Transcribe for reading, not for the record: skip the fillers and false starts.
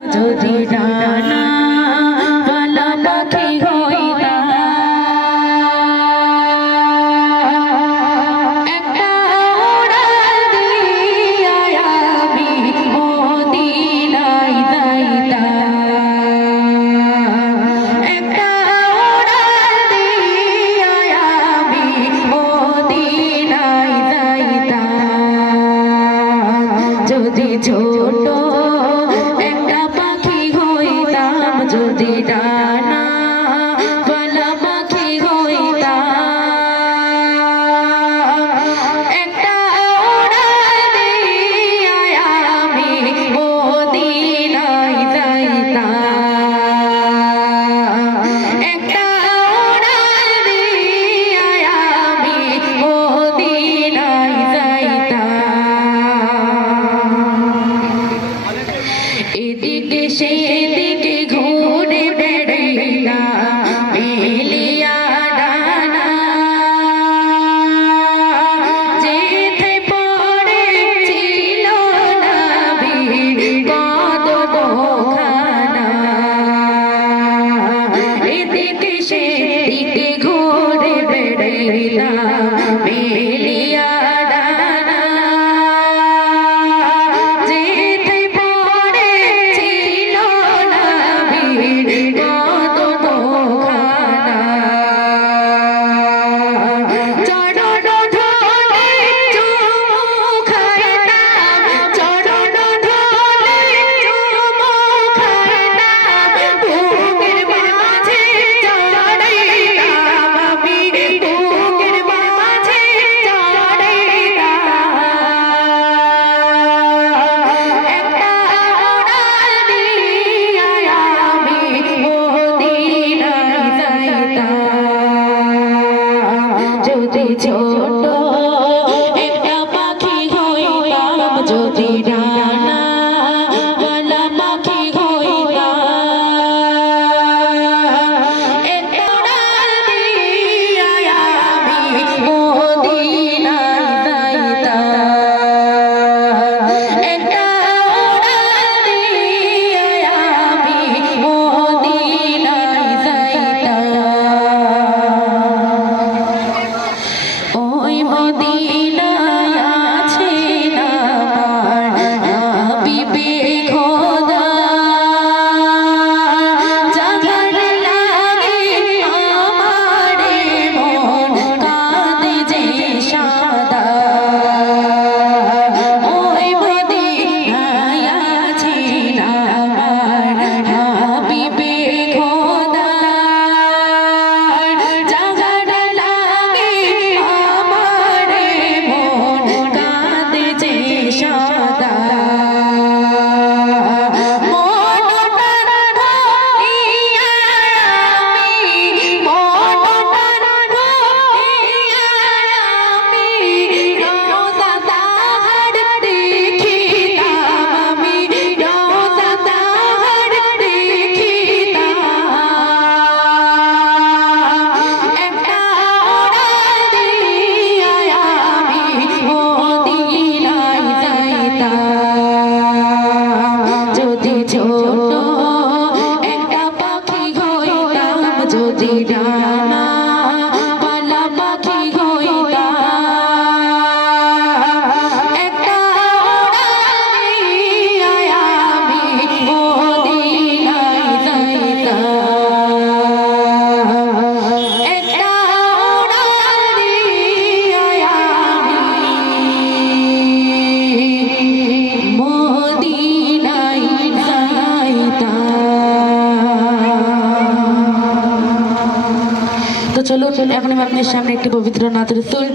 যদি ডানা পালা পাখি হইতাম একটা উড়াল দিয়া আমি মদিনায় যাইতাম একটা উড়াল দিয়া আমি মদিনায় যাইতাম যদি ছোট যদি ডানা পালা পাখি হইতাম একটা উড়াল দিয়া আমি মদিনায় যাইতাম একটা উড়াল দিয়া আমি মদিনায় যাইতাম এদিকে সেদিকে ঘুরে বেড়াইলাম মেলিয়া ডানা যেতে পড়েছিল নবীর কদমখানা এদিকে সেদিকে ঘুরে বেড়াইলাম মেলিয়া যদি ছোট একটা পাখি হইতাম যদি ডানা পালা পাখি হইতাম একটা উড়াল দিয়া আমি মদিনায় যাইতাম একটা উড়াল দিয়া আমি মদিনায় যাইতাম ওই মদিনায় আছেন আমার হাবিবে খোদা যাহার লাগে আমারে মন কাঁদে যে সাদা ওই মদিনায় আছেন আমার হাবিবে খোদা যাহার লাগে আমারে মন কাঁদে যে সাদা যদি ছোট একটা পাখি হইতাম যদি ডানা পালা পাখি হইতাম একটা উড়াল দিয়া আমি মদিনায় যাইতাম একটা উড়াল দিয়া আমি মদিনায় যাইতাম। তো চলো এখন আমি আপনার সামনে একটি পবিত্র নাত রাসূল